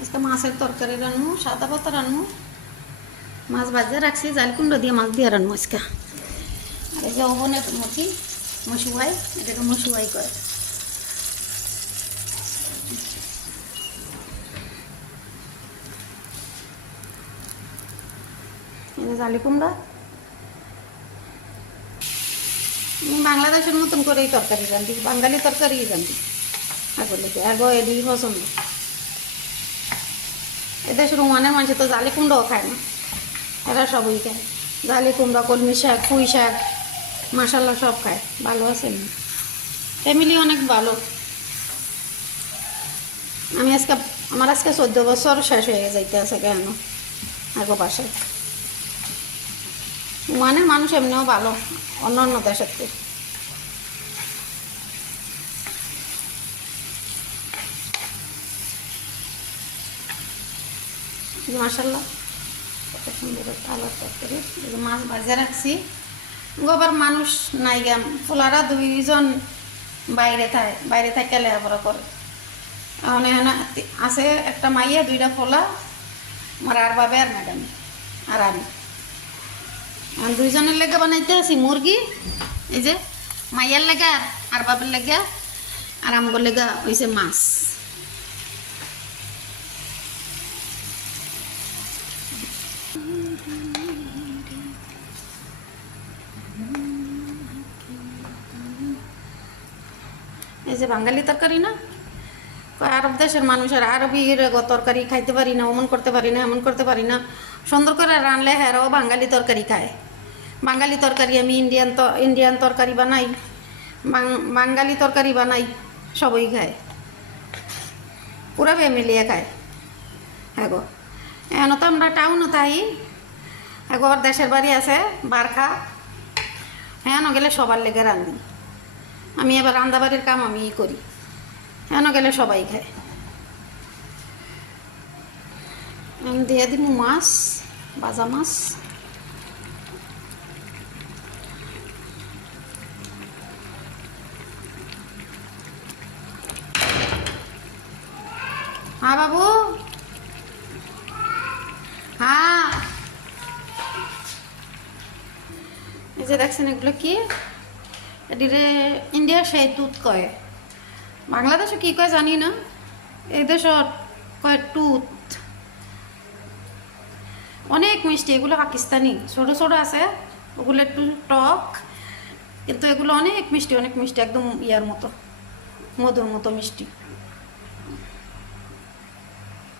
আজকে মাছের তরকারি রান্নু, সাদা পাতা রান্নু, মাছ ভাজা রাখছি, জাল কুমড়ো দিয়ে মাছ দিয়ে রান্নু আজকে। আর এই যে ওভনের মুখি মশুয়াই, এটাকে মশুয়াই করে। এই যে জালি কুমড়া, আমি বাংলাদেশের মতন করেই তরকারি রান্ধি, বাঙালি তরকারি রান্ধি আগলে, আগে এদিকে পছন্দ। এদেশের রুমানের মানুষ তো জালি কুমড়াও খায় না, এরা সবই খায়। জালি কুমড়া, কলমি শাক, পুঁই শাক, মশালা সব খায়। ভালো আছেন? ফ্যামিলি অনেক ভালো। আমার আজকে 14 বছর শেষ হয়ে যাইতে আছে কেন আগে বাসায়। মানে মানুষ এমনিও ভালো অন্য অন্য দেশের থেকে। মাশাল্লাহ কত সুন্দর আলার তরকারি। মাছ ভাজা রাখছি। গোবার মানুষ নাই গাম, ফোলারা 2 জন বাইরে থাকে লেখাপড়া করে। এখন এখানে আছে একটা মাইয়া, 2টা ফোলা, আমার আর বাবে আর ম্যাডাম আর আমি। 2 জনের লেগে বানাইতে আছি মুরগি, এই যে মাইয়ার লেগে আর বাবের লেগে, আর আমগর লেগে হয়েছে মাছ। এই যে বাঙালি তরকারি না, আরব দেশের মানুষের আরবি তরকারি খাইতে পারি না, অমন করতে পারি না, এমন করতে পারি না। সুন্দর করে রানলে হ্যাঁরাও বাঙালি তরকারি খায়। বাঙালি তরকারি আমি ইন্ডিয়ান তরকারি বানাই, বাঙালি তরকারি বানাই, সবই খায়, পুরা ফ্যামিলিয়ে খায়। হ্যাঁ গো, এখন তো আমরা টাউনও তাই, হ্যাঁ গো, ওর দেশের বাড়ি আছে বারখা, হ্যাঁ গেলে সবার লেগে রান্ধি। আমি এবার রান্দাবাড়ির কাম আমি করি, হ্যাঁ গেলে সবাই খায়। আমি দিয়ে দিব মাছ, ভাজা মাছ। হ্যাঁ বাবু, হ্যাঁ এই যে দেখছেন এগুলো কি, এটিরে ইন্ডিয়ার সেই দুধ কয়, বাংলাদেশে কি কয় জানি না, এই দেশত কয় টুথ। অনেক মিষ্টি এগুলো, পাকিস্তানি ছোট ছোট আছে, ওগুলো একটু টক, কিন্তু এগুলো অনেক মিষ্টি, অনেক মিষ্টি, একদম ইয়ার মতো, মধুর মতো মিষ্টি।